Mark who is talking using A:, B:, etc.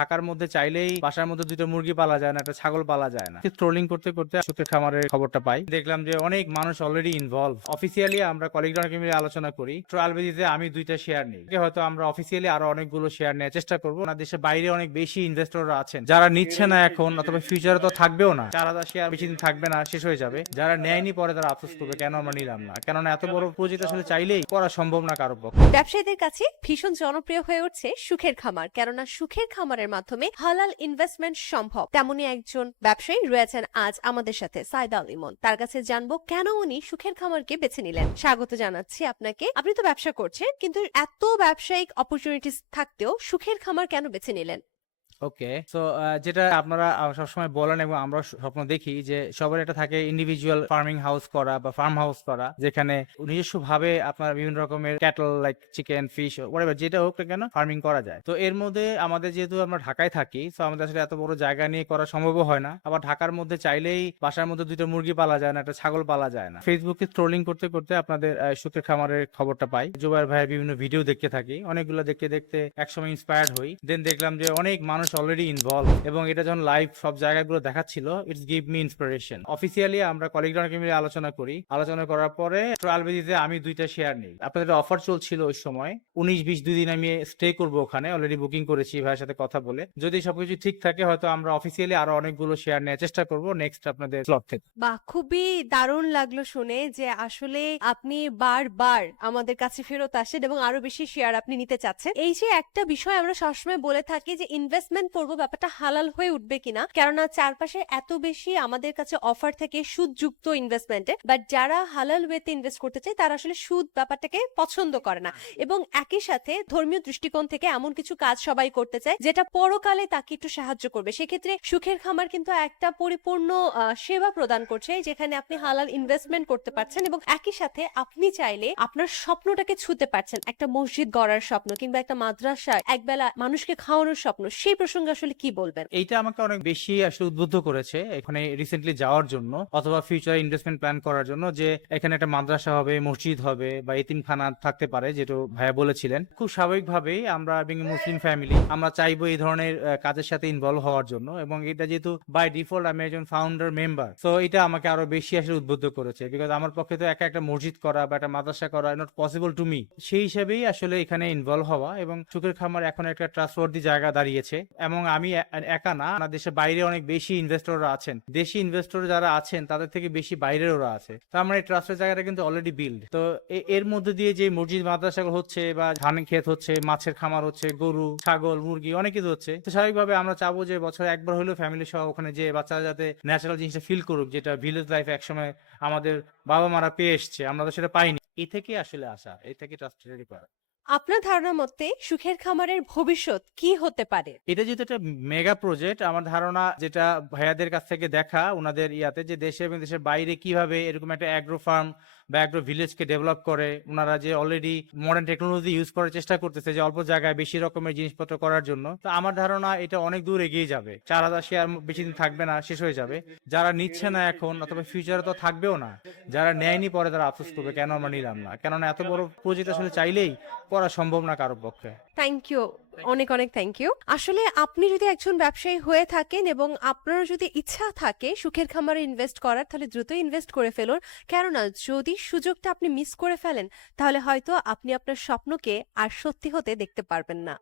A: ঢাকার মধ্যে চাইলেই বাসার মধ্যে দুটো মুরগি পালা যায় না, একটা ছাগল পালা যায় না। ট্রোলিং করতে করতে সুখের খামারের খবরটা পাই। দেখলাম যে অনেক মানুষ অলরেডি ইনভলভ অফিসিয়ালি আমরা কলিগরা মিলে আলোচনা করি। ট্রায়াল বেদিতে আমি দুইটা শেয়ার নিই। হয়তো আমরা অফিসিয়ালি আরও অনেকগুলো শেয়ার নেওয়ার চেষ্টা করব। না দেশের বাইরে অনেক বেশি ইনভেস্টররা আছেন। যারা নিচ্ছে না এখন, অথবা ফিউচারে তো থাকবেও না। চার হাজার শেয়ার বেশি দিন থাকবে না, শেষ হয়ে যাবে। যারা নেয়নি পরে তারা আফসোস করবে, কেন আমরা নিলাম না? কেননা এত বড় প্রজেক্ট আসলে চাইলেই করা সম্ভব না কারও পক্ষে।
B: ব্যবসায়ীদের কাছে ভীষণ জনপ্রিয় হয়ে উঠছে সুখের খামার। কেননা সুখের খামারের মাধ্যমে হালাল ইনভেস্টমেন্ট সম্ভব। তেমনই একজন ব্যবসায়ী রয়েছেন আজ আমাদের সাথে, সাইদা ইমন তার কাছে জানব কেন উনি সুখের খামারকে বেছে নিলেন। স্বাগত জানাচ্ছি আপনাকে। আপনি তো ব্যবসা করছেন, কিন্তু এত ব্যবসায়িক অপরচুনিটিস থাকতেও সুখের খামার কেন বেছে নিলেন?
A: ওকে। সো যেটা আপনারা সবসময় বলেন এবং আমরা স্বপ্ন দেখি যে সবার এটা থাকে ইন্ডিভিজুয়াল ফার্মিং হাউস করা বা ফার্ম হাউস করা, যেখানে নিজস্ব ভাবে আপনার বিভিন্ন রকমের cattle like chicken fish wherever যেটা হোক কেন ফার্মিং করা যায়। তো এর মধ্যে আমাদের যেহেতু আমরা ঢাকায় থাকি তো আমাদের আসলে এত বড় জায়গা নিয়ে করা সম্ভব হয় না। আবার ঢাকার মধ্যে চাইলেই বাসার মধ্যে দুটো মুরগি পালা যায় না, একটা ছাগল পালা যায় না। ফেসবুকে ট্রোলিং করতে করতে আপনাদের সুখের খামারের খবরটা পাই। জুবাইর ভাইয়ের বিভিন্ন ভিডিও দেখতে থাকি, অনেকগুলো দেখতে দেখতে একসময় ইন্সপায়ার্ড হই। দেন দেখলাম যে অনেক মানুষ অলরেডি ইনভলভ এবং এটা যখন লাইভ সব জায়গাগুলো দেখাচ্ছিল it's give me inspiration officially আমরা কলিগরা মিলে আলোচনা করি। আলোচনা করার পরে ট্রায়াল বেদিতে আমি দুইটা শেয়ার নিই। আপনাদের অফার চলছিল ওই সময়। উনিশ, বিশ, দুই দিন আমি স্টে করব ওখানে। অলরেডি বুকিং করেছি ভাইয়ের সাথে কথা বলে। যদি সবকিছু ঠিক থাকে, হয়তো আমরা অফিসিয়ালি আরও অনেকগুলো শেয়ার নেওয়ার চেষ্টা করব নেক্সট আপনাদের স্লট থেকে।
B: বাহ খুবই দারুণ লাগল শুনে যে আসলে আপনি বারবার আমাদের কাছে ফেরত আসেন এবং আরও বেশি শেয়ার আপনি নিতে চাচ্ছেন। এই যে একটা বিষয় আমরা সবসময় বলে থাকি যে ইনভেস্টমেন্ট করব ব্যাপারটা হালাল হয়ে উঠবে কিনা। কেননা চারপাশে এত বেশি আমাদের কাছে অফার থেকে সুদযুক্ত ইনভেস্টমেন্টে বাট যারা হালাল ওয়েতে ইনভেস্ট করতে চায় তারা আসলে সুদ ব্যাপারটাকে পছন্দ করে না। এবং একই সাথে ধর্মীয় দৃষ্টিকোণ থেকে এমন কিছু কাজ সবাই করতে চায় যেটা পরকালে তাকে একটু সাহায্য করবে। সেক্ষেত্রে সুখের খামার কিন্তু একটা পরিপূর্ণ সেবা প্রদান করছে যেখানে আপনি হালাল ইনভেস্টমেন্ট করতে পারছেন এবং একই সাথে আপনি চাইলে আপনার স্বপ্নটাকে ছুতে পারছেন। একটা মসজিদ গড়ার স্বপ্ন কিংবা একটা মাদ্রাসা একবেলা মানুষকে খাওয়ানোর স্বপ্ন সেই প্রসঙ্গে আসলে কি বলবেন?
A: এইটা আমাকে অনেক বেশি আসলে উদ্বুদ্ধ করেছে এখানে রিসেন্টলি যাওয়ার জন্য অথবা ফিউচার ইনভেস্টমেন্ট প্ল্যান করার জন্য যে এখানে একটা মাদ্রাসা হবে, মসজিদ হবে বা এতিমখানা থাকতে পারে যেটা ভাইয়া বলেছিলেন। খুব স্বাভাবিকভাবেই আমরা বিং মুসলিম ফ্যামিলি আমরা চাইব এই ধরনের কাজের সাথে ইনভলভ হওয়ার জন্য এবং এটা যেহেতু বাই ডিফল্ট আমি একজন ফাউন্ডার মেম্বার তো এটা আমাকে আরও বেশি আসলে উদ্বুদ্ধ করেছে বিকজ আমার পক্ষে তো একা একটা মসজিদ করা বা একটা মাদ্রাসা করা নট পসিবল টু মি সেই হিসাবেই আসলে এখানে ইনভলভ হওয়া এবং সুখের খামার এখন একটা ট্রাস্টওয়ার্দি জায়গা দাঁড়িয়েছে। এবং আমি একা না। আমাদের দেশের বাইরে অনেক বেশি ইনভেস্টররা আছেন। দেশি ইনভেস্টর যারা আছেন, তাদের থেকে বেশি বাইরের ওরা আছে। তো আমরা এই ট্রাস্টের জায়গাটা কিন্তু অলরেডি বিল্ড তো এর মধ্যে দিয়ে যে মসজিদ, মাদ্রাসাগুলো হচ্ছে বা ধান ক্ষেত হচ্ছে, মাছের খামার হচ্ছে, গরু, ছাগল, মুরগি, অনেক কিছু হচ্ছে। তো স্বাভাবিকভাবে আমরা চাবো যে বছরে একবার হলেও ফ্যামিলি সহ ওখানে যে বাচ্চারা যাতে ন্যাচারাল জিনিসটা ফিল করুক, যেটা ভিলেজ লাইফ একসময় আমাদের বাবা মারা পেয়ে এসছে। আমরা তো সেটা পাইনি। এই থেকে আসলে আসা এই থেকে ট্রাস্ট করা
B: আপনার ধারণা মতে সুখের খামারের ভবিষ্যৎ কি হতে পারে?
A: এটা যেহেতু একটা মেগা প্রজেক্ট, আমার ধারণা যেটা ভাইয়াদের কাছ থেকে দেখা ওনাদের ইয়াতে যে দেশে এবং দেশের বাইরে কীভাবে এরকম একটা অ্যাগ্রো ফার্ম বা অ্যাগ্রো ভিলেজকে ডেভেলপ করে, ওনারা যে অলরেডি মডার্ন টেকনোলজি ইউজ করার চেষ্টা করতেছে যে অল্প জায়গায় বেশি রকমের জিনিসপত্র করার জন্য। তো আমার ধারণা এটা অনেক দূর এগিয়ে যাবে। চার হাজার শেয়ার বেশি দিন থাকবে না, শেষ হয়ে যাবে। যারা নিচ্ছে না এখন, অথবা ফিউচারে তো থাকবেও না, যারা নেয়নি পরে তারা আফসোস করবে, কেন আমরা নিলাম না? কেননা এত বড় প্রজেক্ট আসলে চাইলেই করা সম্ভব না কারোর পক্ষে।
B: থ্যাংক ইউ অনেক অনেক থ্যাংক ইউ আসলে আপনি যদি একজন ব্যবসায়ী হয়ে থাকেন এবং আপনার যদি ইচ্ছা থাকে সুখের খামারে ইনভেস্ট করার, তাহলে দ্রুত ইনভেস্ট করে ফেলুন। কেননা যদি সুযোগটা আপনি মিস করে ফেলেন, তাহলে হয়তো আপনি আপনার স্বপ্নকে আর সত্যি হতে দেখতে পারবেন না।